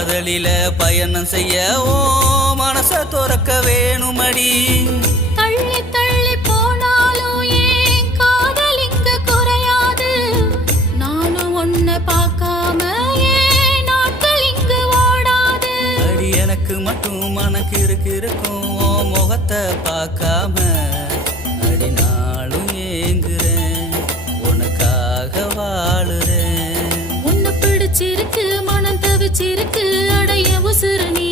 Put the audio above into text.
காதலில பயணம் செய்ய ஓ மனச துறக்க வேணுமடி. தள்ளி தள்ளி போனாலும் ஏன் காதல் இங்கு குறையாது. நானும் உன்னை பார்க்காம ஏன் நாட்கள் இங்கு ஓடாது. அடி எனக்கு மட்டும் மனக்கு இருக்கும் ஓ முகத்தை பார்க்காம. அடி நாளும் ஏங்குறேன் உனக்காக வாழுறேன். உன்னை பிடிச்சிருக்கு மனம் தவிச்சிருக்கு அடைய உசுறு நீ